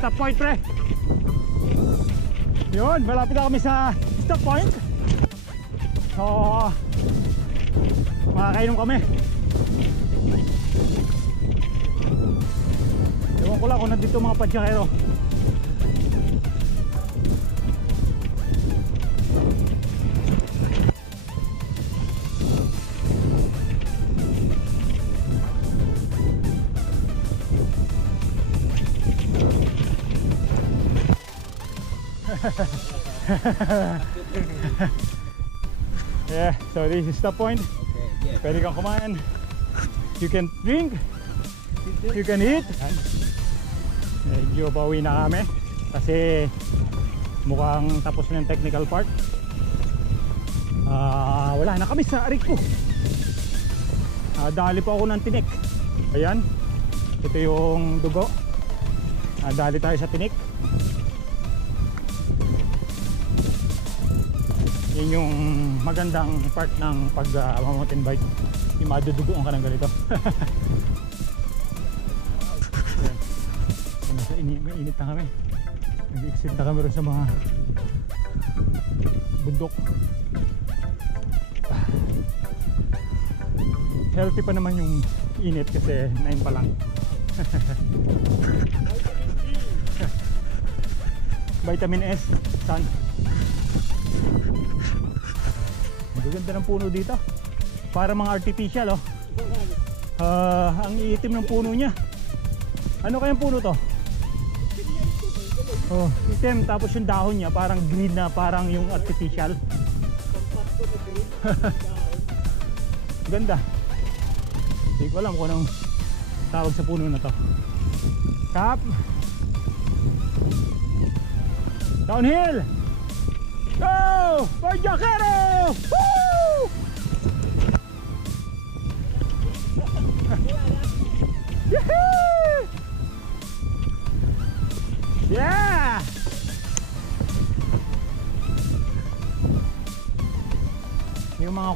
stop point, pre. Yun, malapit na kami sa stop point. So makakainom kami. Ewan ko lang kung nandito mga padyakero. Yeah, so this is the point. Okay, yeah. Pwede kang kumain. You can drink. You can eat. Medyo bawi na kami kasi mukhang tapos na yung technical part. Wala na kami sa arik ko. Dali pa ako ng tinik. Ayan, ito yung dugo. Dali tayo sa tinik. Yan yung magandang part ng pag mountain bike, yung madudugoan ka ng ganito. Mainit na kami, nag-exit na kami rin sa mga bundok. Healthy pa naman yung init kasi 9 pa lang. Vitamin S, sun. Gaganda ng puno dito, para mga artificial, oh. Ang iitim ng puno niya. Ano kayang puno to? Oh, itim, tapos yung dahon niya parang green na, parang yung artificial. Ganda. Hindi ko alam kung anong tawag sa puno na to. Kap, downhill. Go! Padyakero! Woo! Yeah! Yung mga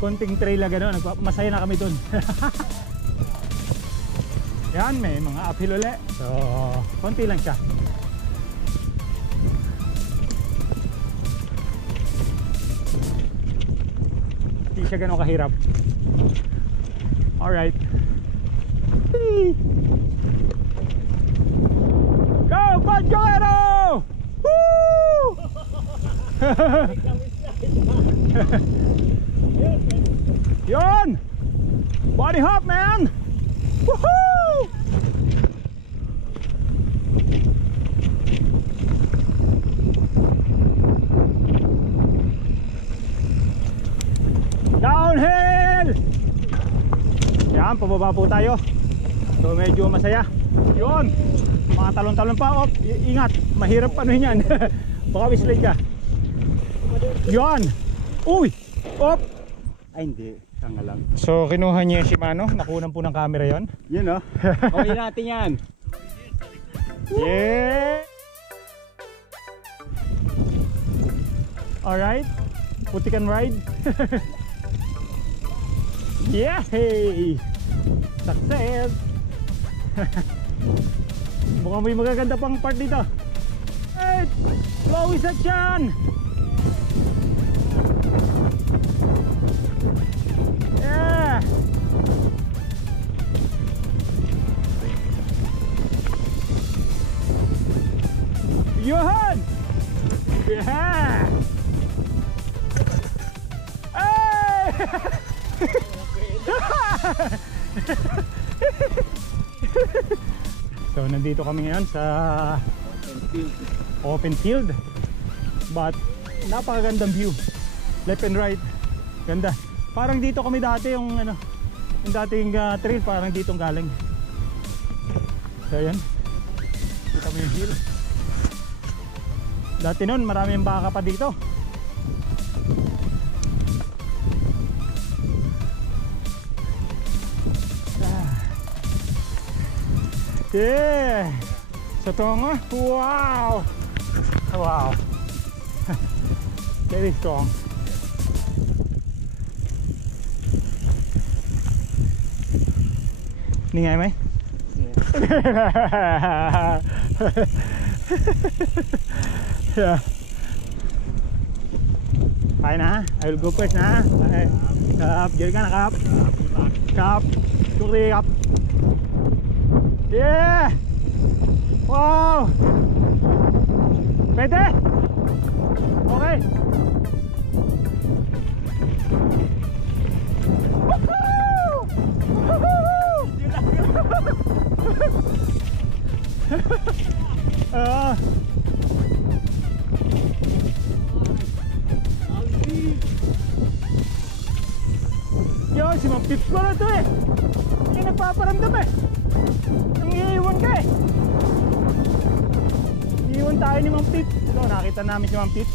konting trail na gano'n, masaya na kami dun. Yan, may mga uphill ulit. So, konti lang siya. Hindi siya gano'n kahirap. Alright. Go, Padyakero! Woo! Yun! Body hop, man! Woohoo! Downhill! Yan, pababa po tayo. So medyo masaya. Yun, mga talon-talon pa. Op, ingat, mahirap panuhin yan. Baka mislide ka. Yun. Uy! Op! Ay hindi, sanga lang. So kinuha niya yung Shimano. Nakunan po ng camera yon. Yun oh. Okay natin yan. Yeah! Alright, putikan ride. Yeah! Hey! Success! Mukhang may magaganda pang part dito. Hey! Blowy sa tiyan! Yeah! Yun! Yeah! Hey! So nandito kami ngayon sa open field, but napakagandang view, left and right, ganda. Parang dito kami dati yung ano, yung dating trail, parang dito galing. So ayan, kita mo yung hill. Dati nun maraming baka pa dito. Yeah! Sa tonga? Wow! Wow! Very strong. Ningay may? Yeah. Yeah. Kaya na, I will go first na. Okay. Kap, gil ka na Kap. Kap, tukli Kap. Yeah! Wow! Pwede? Okay. Woohoo! Woohoo! Yo, si Ma'am Pips ko na to eh. Hindi nagpaparamdam eh. Nangiiwan ka eh. Iiwan tayo ni Ma'am Pips. Ito, nakita namin si Ma'am Pips.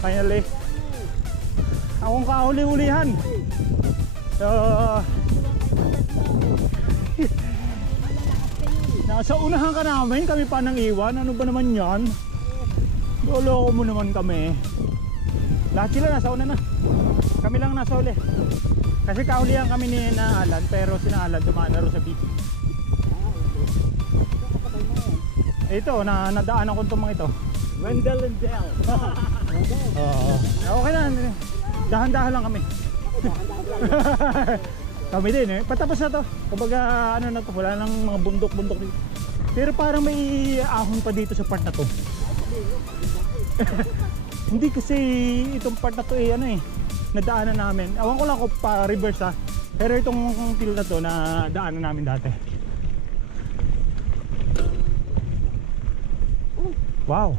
Finally. Akong kahuli-hulihan. So, nasa unahan ka namin, kami pa nang iwan. Ano ba naman yan? Loloko mo naman kami. Lahat sila nasa una na. Kami lang nasa uli. Kasi kahulihan kami ni na Alan, pero si Alan dumaan na rin sa beach. Ito, nadaanan ko itong mga ito. Wendell and Del. Okay na. Dahan-dahan lang kami. Kami din eh. Patapos na to. Kumbaga ano na to, wala nang mga bundok-bundok dito. Pero parang may ahon pa dito sa part na to. Hindi kasi itong part na to eh, ano eh, nadaanan namin. Awan ko lang kung pa reverse ha. Pero itong field na to na daanan namin dati. Wow.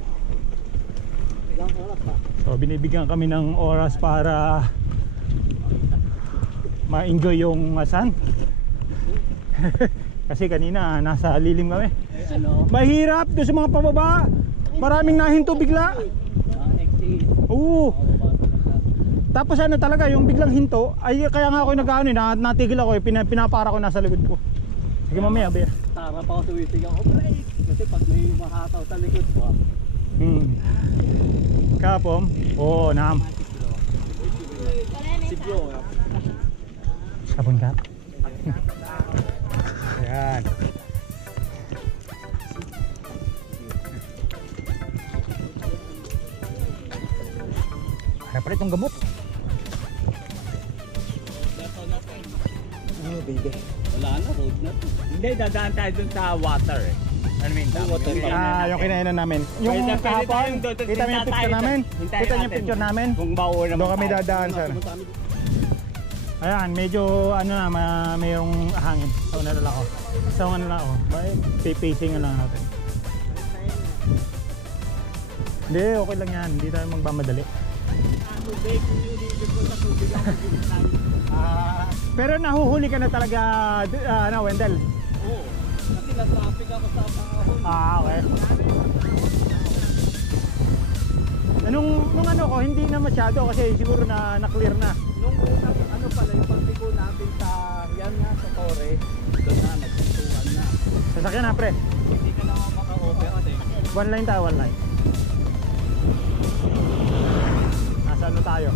So binibigyan kami ng oras para ma-enjoy yung sun. Kasi kanina nasa lilim kami. Mahirap doon sa mga pababa. Maraming nahinto bigla. Oo. Tapos ano talaga yung biglang hinto ay kaya nga ako nag-ano natigil ako pinapara ko nasa likod ko. Sige mamaya be. Tara pa ako tuwisig ako break. Kasi pag may mahataw sa likod ko. Kapom. Oo, naam. Sibyo. Kapon ka. Ayan. Kaya pala itong gamot. Oh baby. Wala na, road na to. Hindi, dadaan tayo dun sa water eh. Ano mean? Yung kinainan namin. Yung kahapon, kita mo yung picture namin? Kita niyo yung picture namin? Kung mauuna doon kami dadaan sana. Ayan, medyo ano na, mayroong hangin. Sa una lang ako. Sa una lang ako. Pacing lang natin. Hindi, okay lang yan. Hindi tayo magmamadali. Pero nahuhuli ka na talaga, Wendell? Oo. Kasi na-traffic ako sa panahon. Okay. Nung ano ko, hindi na masyado kasi siguro na-clear na. Nung unang ano pala yung pagtigo natin sa yan nga sa Torre, doon na nagsuntuhan na. Sasakyan na pre. Hindi ka na maka-over kasi. One line tayo, one line. Nasa ano tayo?